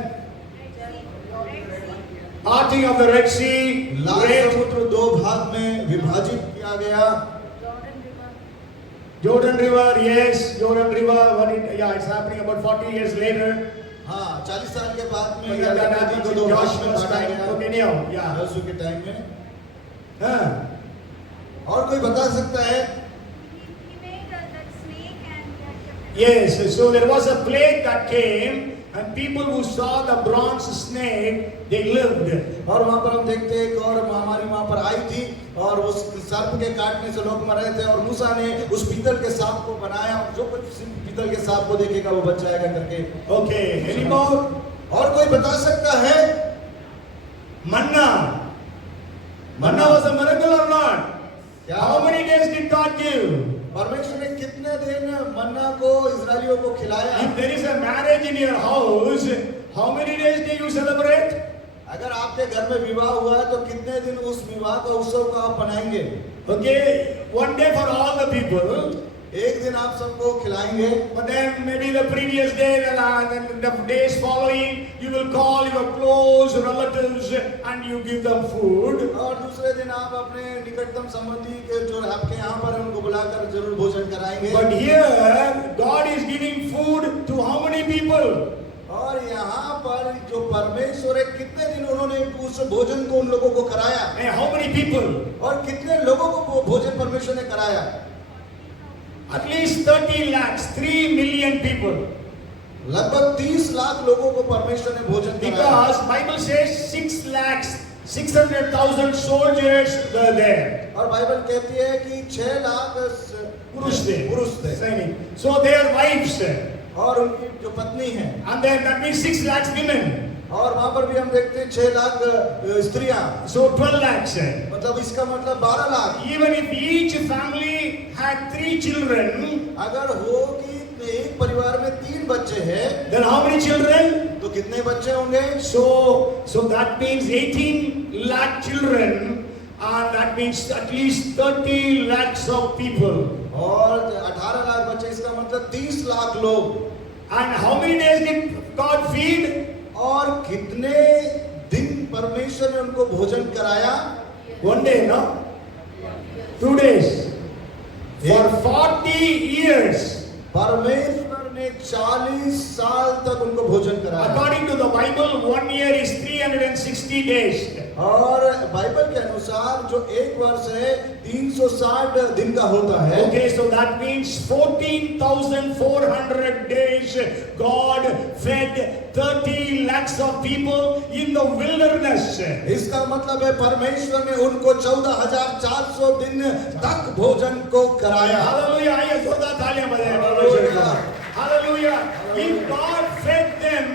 parting of the Red Sea. Lal Great. समुद्र 2 भाग में विभाजित किया गया। Jordan River. Yes, Jordan River. It's happening about 40 years later. हाँ, 40 साल के बाद में But यह that नदी happened को in 2 भाग में Joshua's बांटा time. गया। Okay, anyhow, yeah. यहोशू के टाइम में। Huh. और कोई बता सकता है? Yes, so there was a plague that came, and people who saw the bronze snake, they lived. और वहाँ पर हम देखते हैं एक और महामारी वहाँ पर आई थी और उस सर्प के काटने से लोग मर रहे थे और मूसा ने उस पीतल के सांप को बनाया, जो कुछ पीतल के सांप को देखेगा वो बच जाएगा करके। Okay, any more? और कोई बता सकता है? Manna. Manna was a miracle or not? क्या How many days did God give? परमेश्वर ने कितने दिन मन्ना को इजरायलियों को खिलाया? If there is a marriage in your house, how many days do you celebrate? अगर आपके घर में विवाह हुआ है तो कितने दिन उस विवाह का उत्सव को आप मनाएंगे? Okay, one day for all the people. एक दिन आप सबको खिलाएंगे, But then maybe the previous day, then the days following, you will call your close relatives and you give them food. और दूसरे दिन आप अपने निकटतम संबंधी के जो आपके यहाँ पर है उनको बुलाकर जरूर भोजन कराएंगे। But here, God is giving food to how many people? और यहाँ पर जो परमेश्वर है कितने दिन उन्होंने उस भोजन को उन लोगों को कराया, And how many people? और कितने लोगों को वो भोजन परमेश्वर ने कराया? At least 30 lakhs, 3 million people. लगभग 30 लाख लोगों को परमेश्वर ने भोजन कराया। Because Bible says 6 lakhs, 600,000 soldiers were there. और बाइबल कहती है कि 6 लाख पुरुष थे, थे सैनिक. So their wives. और उनकी जो पत्नी है, And then that means 6 lakhs women. और वहां पर भी हम देखते हैं 6 लाख स्त्रियां, So 12 lakhs. मतलब इसका मतलब 12 lakh. Even if each family had 3 children, अगर हो कि एक परिवार में 3 बच्चे हैं then how many children? तो कितने बच्चे होंगे? So that means 18 lakh children, and that means at least 30 lakhs of people. और 18 लाख बच्चे, इसका मतलब 30 लाख लोग। And how many days did God feed? और कितने दिन परमेश्वर ने उनको भोजन कराया? 1 day, no? 2 days. For 40 years. परमेश्वर ने 40 साल तक उनको भोजन कराया। According to the Bible, 1 year is 360 days. और बाइबल के अनुसार जो एक वर्ष है 360 दिन का होता है। Okay, so that means 14,400 days God fed 30 lakhs of people in the wilderness. इसका मतलब है परमेश्वर ने उनको 14,400 दिन तक भोजन को कराया। Hallelujah! आइए जोरदार तालियां बजाएं परमेश्वर को। Hallelujah! If God fed them,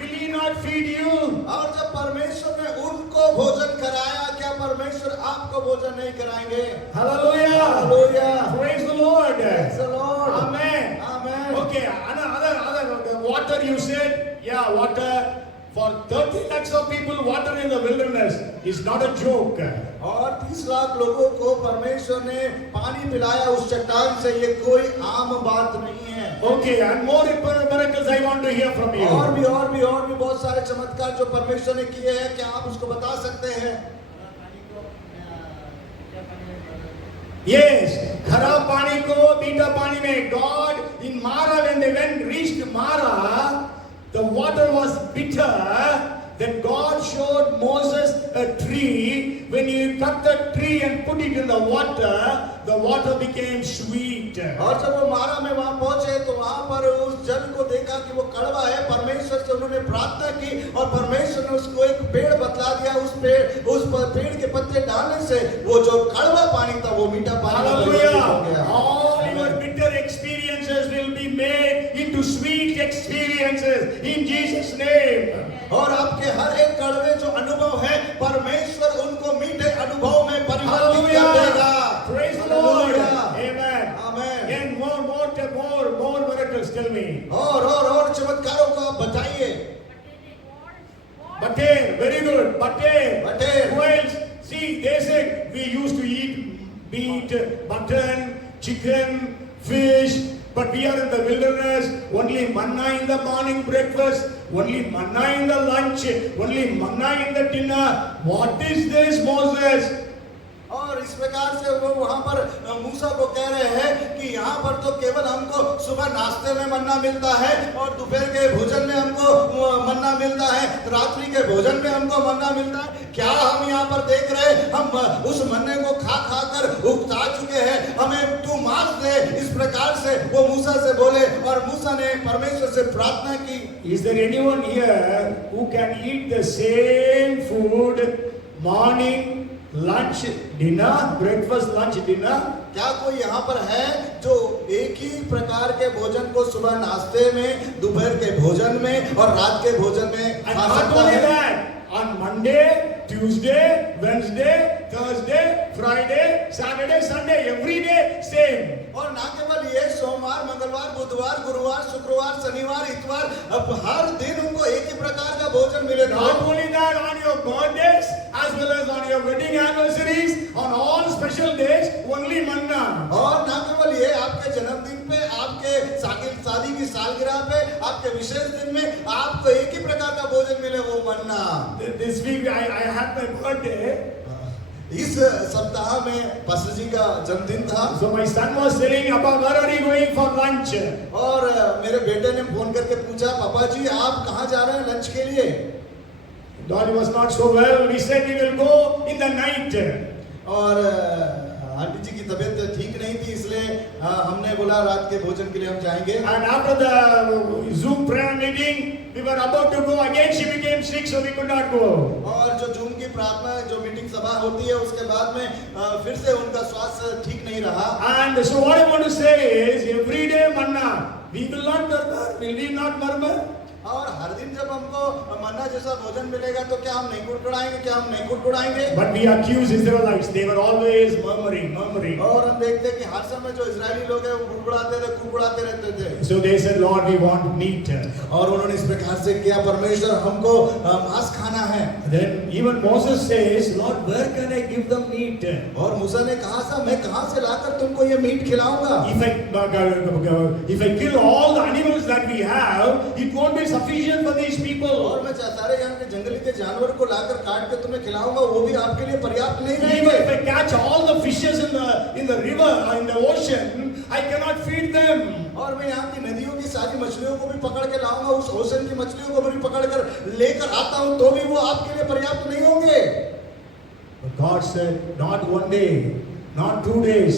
will He not feed you? और जब परमेश्वर ने उनको भोजन कराया, क्या परमेश्वर आपको भोजन नहीं कराएंगे? Hallelujah! Hallelujah! Praise the Lord! Praise the Lord! Amen! Amen! Okay, other water you said, yeah, water for 30 lakhs of people, water in the wilderness is not a joke. और 30 लाख लोगों को परमेश्वर ने पानी पिलाया उस चट्टान से, ये कोई आम बात नहीं है। Okay, and more miracles I want to hear from you. और भी बहुत सारे चमत्कार जो परमेश्वर ने किए हैं, क्या आप उसको बता सकते हैं? Yes, खराब पानी को मीठा पानी में God in Mara, when they reached Mara, the water was bitter. Then God showed Moses a tree. When he cut the tree and put it in the water became sweet. और जब वो मारा में वहां पहुंचे तो वहां पर उस जल को देखा कि वो कड़वा है। परमेश्वर से उन्होंने प्रार्थना की और परमेश्वर ने उसको एक पेड़ बतला दिया। उस पेड़ के पत्ते डालने से वो जो कड़वा पानी था वो मीठा पानी हो गया। All your bitter experiences will be made into sweet experiences in Jesus' name. और आपके हर एक कड़वे जो अनुभव है परमेश्वर उनको मीठे अनुभव में परिवर्तित कर देगा। Praise the Lord. Amen. Amen. Again, more miracles. Tell me. और चमत्कारों को आप बताइए। Butter, very good. Butter. Butter. Who else? See, they said we used to eat meat, mutton, chicken, fish. But we are in the wilderness, only manna in the morning breakfast, only manna in the lunch, only manna in the dinner. What is this, Moses? और इस प्रकार से वो वहां पर मूसा को कह रहे हैं कि यहाँ पर तो केवल हमको सुबह नाश्ते में मन्ना मिलता है और दोपहर के भोजन में हमको मन्ना मिलता है, रात्रि के भोजन में हमको मन्ना मिलता है। क्या हम यहाँ पर देख रहे हैं? हम उस मन्ने को खा कर उगता चुके हैं, हमें तू मार दे। इस प्रकार से वो मूसा से बोले और मूसा ने परमेश्वर से प्रार्थना की। Is there anyone here who can eat the same food morning, lunch, dinner, breakfast, lunch, dinner? क्या कोई यहाँ पर है जो एक ही प्रकार के भोजन को सुबह नाश्ते में, दोपहर के भोजन में और रात के भोजन में And खा not सकता only है? that, on Monday, Tuesday, Wednesday, Thursday, Friday, Saturday, Sunday, every day same. और ना केवल ये सोमवार, मंगलवार, बुधवार, गुरुवार, शुक्रवार, शनिवार, इतवार, अब हर दिन उनको एक ही प्रकार का भोजन मिले था। Not only that, on your birthdays as well as on your wedding anniversaries, on all special days, only manna. और ना केवल ये आपके जन्मदिन पे, आपके शादी की सालगिरह पे, आपके विशेष दिन में आपको एक ही प्रकार का भोजन मिले, वो मन्ना। This week I had my birthday. इस सप्ताह में पास्टर जी का जन्मदिन था। So my son was saying, "Appa, where are you going for lunch?" और मेरे बेटे ने फोन करके पूछा, पापा जी आप कहाँ जा रहे हैं लंच के लिए? Daddy was not so well. We said we will go in the night. और आंटी जी की तबीयत ठीक नहीं थी, इसलिए हमने बोला रात के भोजन के लिए हम जाएंगे। And after the Zoom prayer meeting, we were about to go. Again, she became sick, so we could not go. और जो जूम की प्रार्थना, जो मीटिंग सभा होती है, उसके बाद में फिर से उनका स्वास्थ्य ठीक नहीं रहा। And so what I want to say is, every day manna, we will not murmur. Will we not murmur? और हर दिन जब हमको मन्ना जैसा भोजन मिलेगा तो क्या हम नहीं कुड़कुड़ाएंगे? क्या हम नहीं कुड़कुड़ाएंगे? But we accuse Israelites. They were always murmuring. और हम देखते हैं कि हर समय जो इजरायली लोग हैं वो कुड़कुड़ाते रहते थे। So they said, "Lord, we want meat." और उन्होंने इस प्रकार से किया, परमेश्वर हमको मांस खाना है। Then even Moses says, "Lord, where can I give them meat?" और मूसा ने कहा था, मैं कहाँ से लाकर तुमको ये मीट खिलाऊंगा? If I kill all the animals that we have, it won't be sufficient for these people. और मैं सारे यहाँ के जंगली के जानवर को लाकर काट के तुम्हें खिलाऊंगा, वो भी आपके लिए पर्याप्त नहीं Even रहेंगे। if I catch all the fishes in the river or in the ocean, I cannot feed them. और मैं यहाँ की नदियों की सारी मछलियों को भी पकड़ के लाऊंगा, उस ओशन की मछलियों को भी पकड़ कर लेकर आता हूँ, तो भी वो आपके लिए पर्याप्त नहीं होंगे। But God said, "Not one day, not 2 days,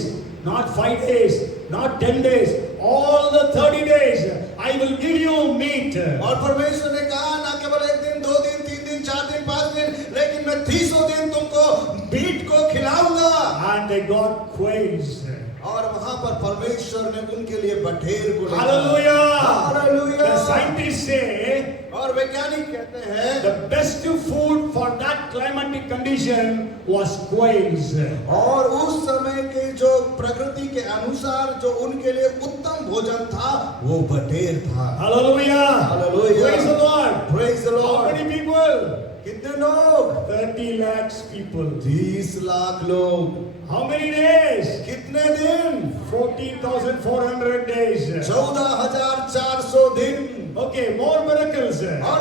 not 5 days, not 10 days, all the 30 days, I will give you meat." और परमेश्वर ने कहा, ना केवल 1 दिन, 2 दिन, 3 दिन, 4 दिन, 5 दिन, लेकिन मैं 300 दिन तुमको मीट को खिलाऊंगा। And they got quails. और वहां पर परमेश्वर ने उनके लिए बटेर को लाया। Hallelujah! Hallelujah! The scientists say, और वैज्ञानिक कहते हैं the best food for that climatic condition was quails. और उस समय के जो प्रकृति के अनुसार जो उनके लिए उत्तम भोजन था, वो बटेर था। Hallelujah! Hallelujah! Praise the Lord! Praise the How Lord! many people? कितने लोग? 30 lakhs people. 30 लाख लोग। How many days? कितने दिन? 14,400 days. 14,400 दिन। Okay, more miracles. और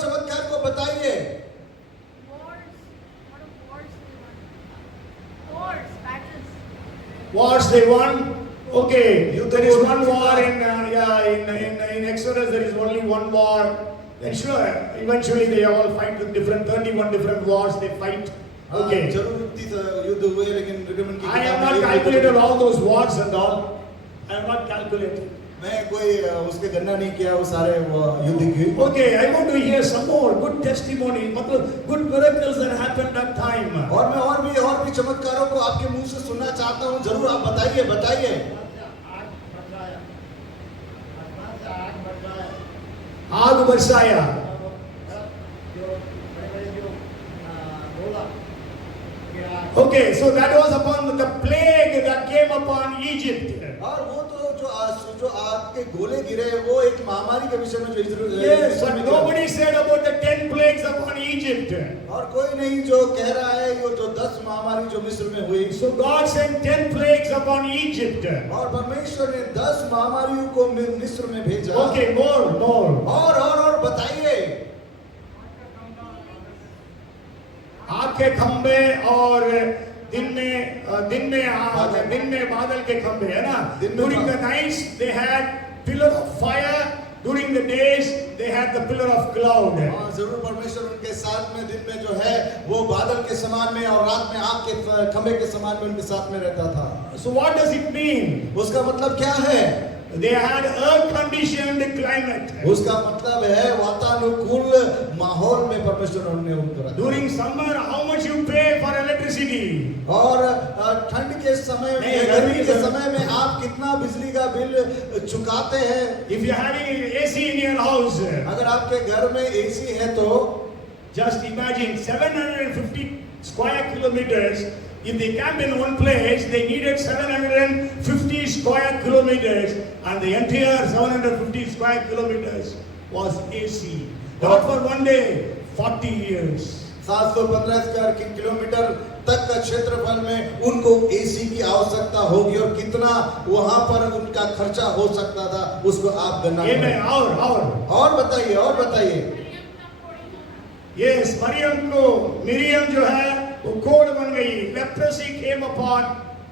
चमत्कार को बताइए। Wars they won. Okay, there is one war in Exodus. There is only one war. Then sure, eventually they all fight with 31 different wars. They fight. Okay. जरूर युद्ध हुए, लेकिन recommend की I have not calculated all those wars and all. I have not calculated. मैं कोई उसके गणना नहीं किया वो सारे युद्ध की। Okay, I want to hear some more good testimony, मतलब good miracles that happened that time. और मैं और भी चमत्कारों को आपके मुंह से सुनना चाहता हूँ, जरूर आप बताइए। आग बरसाया। Okay, so that was upon the plague that came upon Egypt. और वो तो जो आग के गोले गिरे, वो एक महामारी के विषय में जो Yes, but nobody said about the 10 plagues upon Egypt. और कोई नहीं जो कह रहा है ये जो 10 महामारी जो मिस्र में हुई। So God sent 10 plagues upon Egypt. और परमेश्वर ने 10 महामारियों को मिस्र में भेजा। Okay, more. और बताइए। आग के खंबे और दिन में बादल के खंबे, है ना? During the nights they had pillar of fire. During the days they had the pillar of cloud. जरूर परमेश्वर उनके साथ में दिन में जो है वो बादल के समान में और रात में आग के खंबे के समान में उनके साथ में रहता था। So what does it mean? उसका मतलब क्या है? They had air-conditioned climate. उसका मतलब है वातानुकूल माहौल में परमेश्वर उन्हें उनको रखा। During summer, how much you pay for electricity? और ठंड के समय में, गर्मी के समय में आप कितना बिजली का बिल चुकाते हैं? If you are having AC in your house, अगर आपके घर में एसी है तो Just imagine 750 square kilometers. If they camp in one place, they needed 750 square kilometers, and the entire 750 square kilometers was AC. Not for one day, 40 years. 715 square kilometre तक का क्षेत्रफल में उनको एसी की आवश्यकता होगी, और कितना वहां पर उनका खर्चा हो सकता था उसको आप गणना Amen. करें। और बताइए। Yes, Miriam जो है वो कोड़ बन गई. Leprosy came upon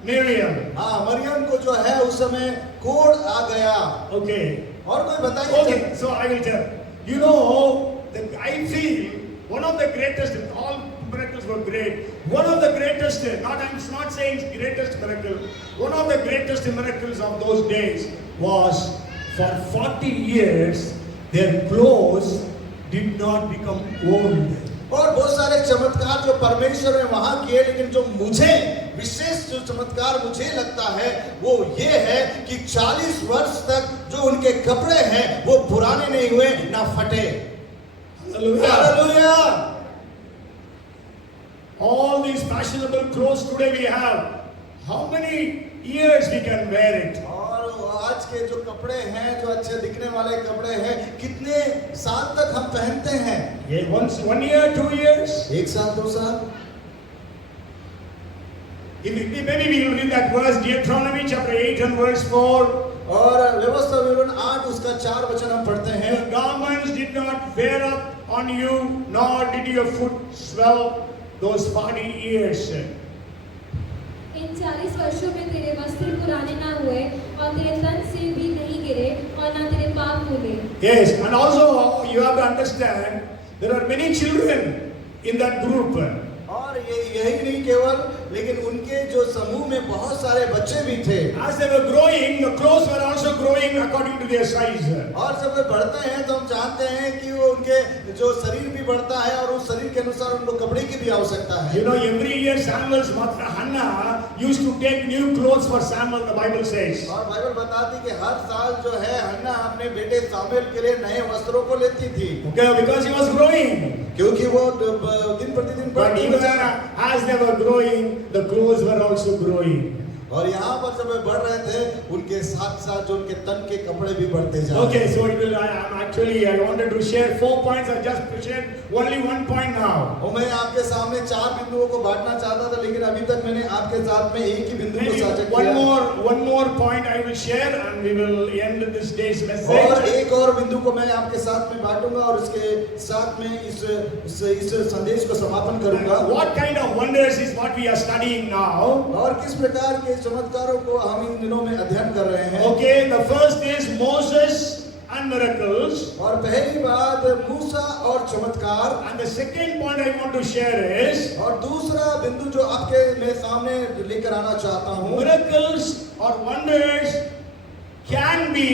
Miriam. हाँ, मरियम को जो है उस समय कोढ़ आ गया। Okay. और कोई बताइए। Okay, so I will tell. You know, I feel one of the greatest, all miracles were great. One of the greatest, I'm not saying greatest miracle. One of the greatest miracles of those days was for 40 years their clothes did not become old. और बहुत सारे चमत्कार जो परमेश्वर ने वहां किए, लेकिन जो मुझे विशेष जो चमत्कार मुझे लगता है वो ये है कि 40 वर्ष तक जो उनके कपड़े हैं वो पुराने नहीं हुए, ना फटे। Hallelujah. All these fashionable clothes today we have, how many years we can wear it? और आज के जो कपड़े हैं, जो अच्छे दिखने वाले कपड़े हैं, कितने साल तक हम पहनते हैं? Yeah, one year, 2 years. 1 साल 2 साल। Maybe we will read that verse, Deuteronomy chapter 8 and verse 4. और व्यवस्था विवरण 8 उसका 4 वचन हम पढ़ते हैं। Your garments did not wear up on you, nor did your foot swell those 40 years. इन 40 वर्षों में तेरे वस्त्र पुराने ना हुए और तेरे तन से भी नहीं गिरे और ना तेरे पाप फूले। Yes, and also you have to understand there are many children in that group. और यही नहीं केवल, लेकिन उनके जो समूह में बहुत सारे बच्चे भी थे। As they were growing, the clothes were also growing according to their size. और जब वे बढ़ते हैं तो हम जानते हैं कि वो उनके जो शरीर भी बढ़ता है और उस शरीर के अनुसार उनको कपड़े की भी आवश्यकता है। You know, every year Samuel's mother Hannah used to take new clothes for Samuel, the Bible says. और बाइबल बताती कि हर साल जो है हन्ना अपने बेटे सामुएल के लिए नए वस्त्रों को लेती थी। Okay, because he was growing. क्योंकि वो दिन प्रतिदिन But even as they were growing, the clothes were also growing. और यहाँ पर जब वे बढ़ रहे थे, उनके साथ साथ जो उनके तन के कपड़े भी बढ़ते जा रहे थे। Okay, so I wanted to share 4 points. I just shared only 1 point now. और मैं आपके सामने 4 बिंदुओं को बांटना चाहता था, लेकिन अभी तक मैंने आपके साथ में एक ही बिंदु को साझा किया। One more point I will share, and we will end this day's और message. एक और बिंदु को मैं आपके साथ में बांटूंगा और इसके साथ में इस संदेश को समापन करूंगा। What kind of wonders is what we are studying now? और किस प्रकार के चमत्कारों को हम इन दिनों में अध्ययन कर रहे हैं। Okay, the first is Moses and miracles. और पहली बात मूसा और चमत्कार। And the second point I want to share is और दूसरा बिंदु जो आपके मैं सामने लेकर आना चाहता हूँ, miracles or wonders can be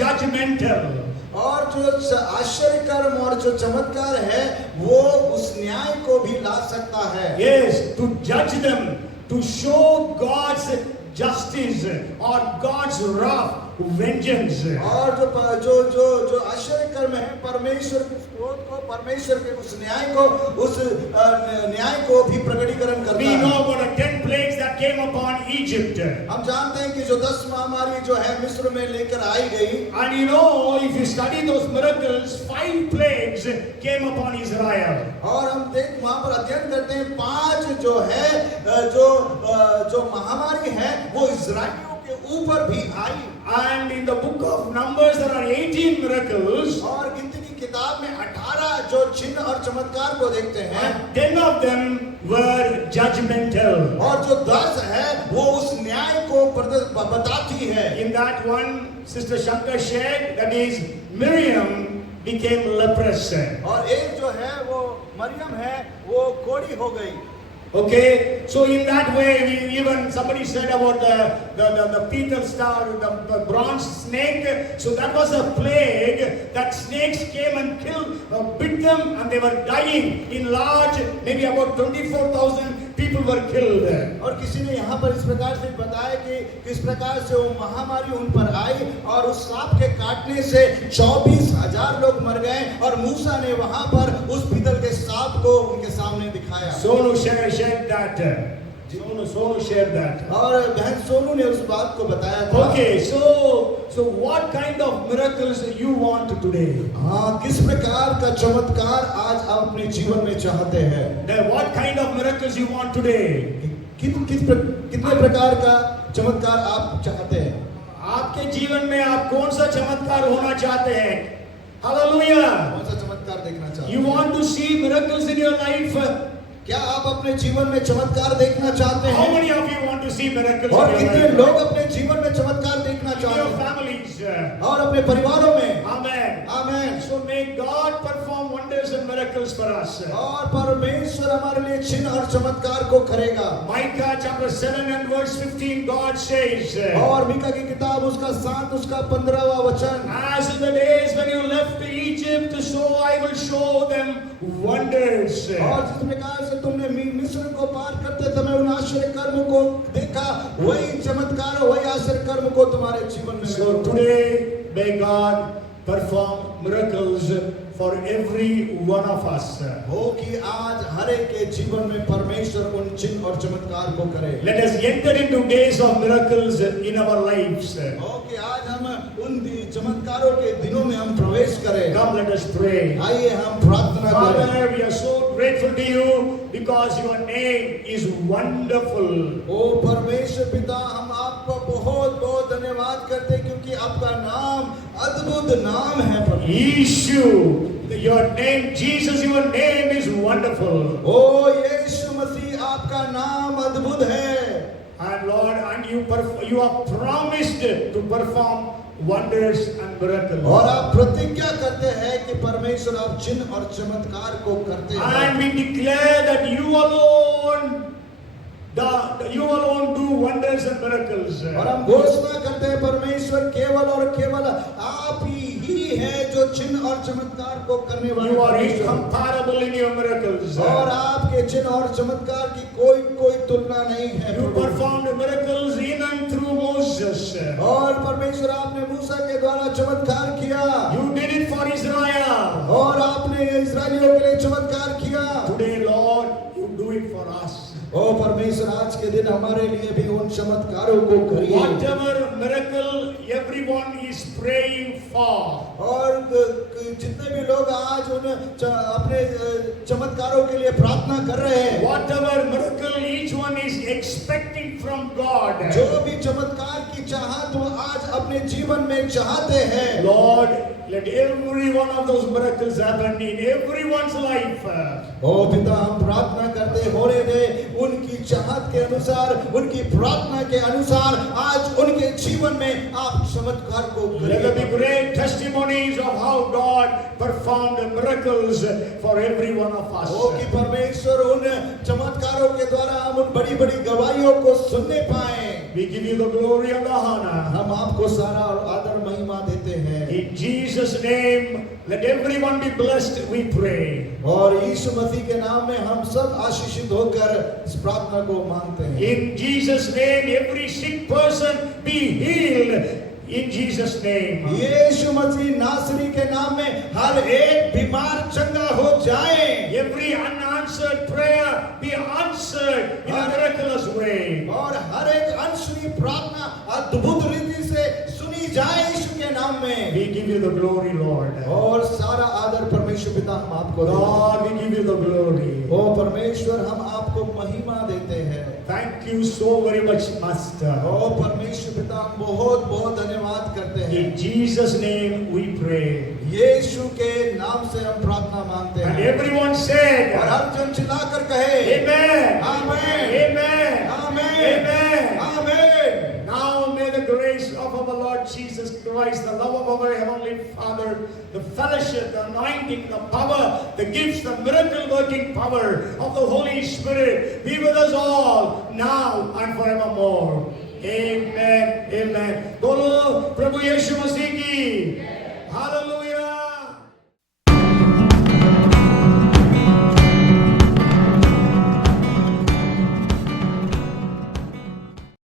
judgmental. और जो आश्चर्य कर्म और जो चमत्कार है वो उस न्याय को भी ला सकता है। Yes, to judge them, to show God's justice or God's wrath, vengeance. और जो आश्चर्य कर्म है परमेश्वर के क्रोध को, परमेश्वर के उस न्याय को भी प्रकटीकरण करता We है। know about the 10 plagues that came upon Egypt. हम जानते हैं कि जो 10 महामारी जो है मिस्र में लेकर आई गई। And you know, if you study those miracles, 5 plagues came upon Israel. और हम वहाँ पर अध्ययन करते हैं 5 जो है जो महामारी है वो इजराइलियों के ऊपर भी आई। And in the book of Numbers there are 18 miracles. और गिनती की किताब में 18 जो चिन्ह और चमत्कार को देखते हैं। And 10 of them were judgmental. और जो 10 है वो उस न्याय को बताती है। In that one, Sister Shankar shared, that is Miriam became leprous. और एक जो है वो मरियम है वो कोढ़ी हो गई। Okay, so in that way, even somebody said about the Peter star, the bronze snake. So that was a plague that snakes came and killed, bit them, and they were dying in large, maybe about 24,000 people were killed. और किसी ने यहाँ पर इस प्रकार से बताया कि किस प्रकार से वो महामारी उन पर आई और उस सांप के काटने से 24,000 लोग मर गए और मूसा ने वहां पर उस पीतल के सांप को उनके सामने दिखाया। Sonu shared that. Sonu shared that. और बहन सोनू ने उस बात को बताया था। Okay, so what kind of miracles you want today? हाँ, किस प्रकार का चमत्कार आज आप अपने जीवन में चाहते हैं? What kind of miracles you want today? कितने प्रकार का चमत्कार आप चाहते हैं? आपके जीवन में आप कौन सा चमत्कार होना चाहते हैं? Hallelujah. कौन सा चमत्कार देखना चाहते You हैं? want to see miracles in your life? क्या आप अपने जीवन में चमत्कार देखना चाहते How हैं? many of you want to see miracles और in your कितने life? लोग अपने जीवन में चमत्कार देखना In चाहते your हैं? families. और अपने परिवारों में? Amen. आमीन। So may God perform wonders and miracles for us. और परमेश्वर हमारे लिए चिन्ह और चमत्कार को करेगा। Micah chapter 7 and verse 15, God says, और मीका की किताब उसका 7 उसका 15वां वचन, as in the days when you left Egypt, so I will show them wonders. और जिस प्रकार से तुमने मिस्र को पार करते समय उन आश्चर्य कर्म को देखा, वही चमत्कार वही आश्चर्य कर्म को तुम्हारे जीवन में So today may God perform miracles for every one of us. हो कि आज हर एक के जीवन में परमेश्वर उन चिन्ह और चमत्कार को करे। Let us enter into days of miracles in our lives. हो कि आज हम उन चमत्कारों के दिनों में हम प्रवेश करें। Come, let us pray. आइए हम प्रार्थना करें। Father, we are so grateful to you because your name is wonderful. ओ परमेश्वर पिता, हम आपको बहुत बहुत धन्यवाद करते हैं क्योंकि आपका नाम अद्भुत नाम है प्रभु। Yeshua, your name, Jesus, your name is wonderful. ओ यीशु मसीह आपका नाम अद्भुत है। And Lord, and you are promised to perform wonders and miracles. और आप प्रतिज्ञा करते हैं कि परमेश्वर आप चिन्ह और चमत्कार को करते हैं। And we declare that you alone do wonders and miracles. और हम घोषणा करते हैं परमेश्वर केवल और केवल आप ही हैं जो चिन्ह और चमत्कार को करने वाले। You are परमेश्वर। incomparable in your miracles. और आपके चिन्ह और चमत्कार की कोई तुलना नहीं है। You performed miracles in and through Moses. और परमेश्वर आपने मूसा के द्वारा चमत्कार किया। You did it for Israel. और आपने इस्राएलियों के लिए चमत्कार किया। Today, Lord, you do it for us. ओ परमेश्वर आज के दिन हमारे लिए भी उन चमत्कारों को करिए। Whatever miracle everyone is praying for. और जितने भी लोग आज उन अपने चमत्कारों के लिए प्रार्थना कर रहे हैं, Whatever miracle each one is expecting from God. जो भी चमत्कार की चाहत वो आज अपने जीवन में चाहते हैं, Lord, let every one of those miracles happen in everyone's life. ओ पिता हम प्रार्थना करते होने दे उनकी चाहत के अनुसार, उनकी प्रार्थना के अनुसार आज उनके जीवन में आप चमत्कार को Let there be करिए। great testimonies of how God performed miracles for every one of us. ओ कि परमेश्वर उन चमत्कारों के द्वारा हम उन बड़ी बड़ी गवाहियों को सुनने पाए। We give you the glory and the honor. हम आपको सारा और आदर महिमा देते हैं। In Jesus' name, let everyone be blessed, we pray. और यीशु मसीह के नाम में हम सब आशीषित होकर इस प्रार्थना को मांगते हैं। In Jesus' name, every sick person be healed. In Jesus' name. यीशु मसीह नासरी के नाम में हर एक बीमार चंगा हो जाए। Every unanswered prayer be answered in a miraculous way. और हर एक अनसुनी प्रार्थना अद्भुत रीति से सुनी जाए यीशु के नाम में। We give you the glory, Lord. और सारा आदर परमेश्वर पिता हम आपको देते हैं। God, we give you the glory. ओ परमेश्वर हम आपको महिमा देते हैं। Thank you so very much, Master. ओ परमेश्वर पिता हम बहुत बहुत धन्यवाद करते हैं। In Jesus' name we pray. यीशु के नाम से हम प्रार्थना मांगते And हैं। everyone said, और हर जन चिल्लाकर कहे Amen. Amen, Amen. Amen, Amen. Amen. Now may the grace of our Lord Jesus Christ, the love of our Heavenly Father, the fellowship, the anointing, the power, the gifts, the miracle-working power of the Holy Spirit be with us all now and forevermore. Amen. Amen. Bolo Prabhu Yeshu Masih ki. Hallelujah.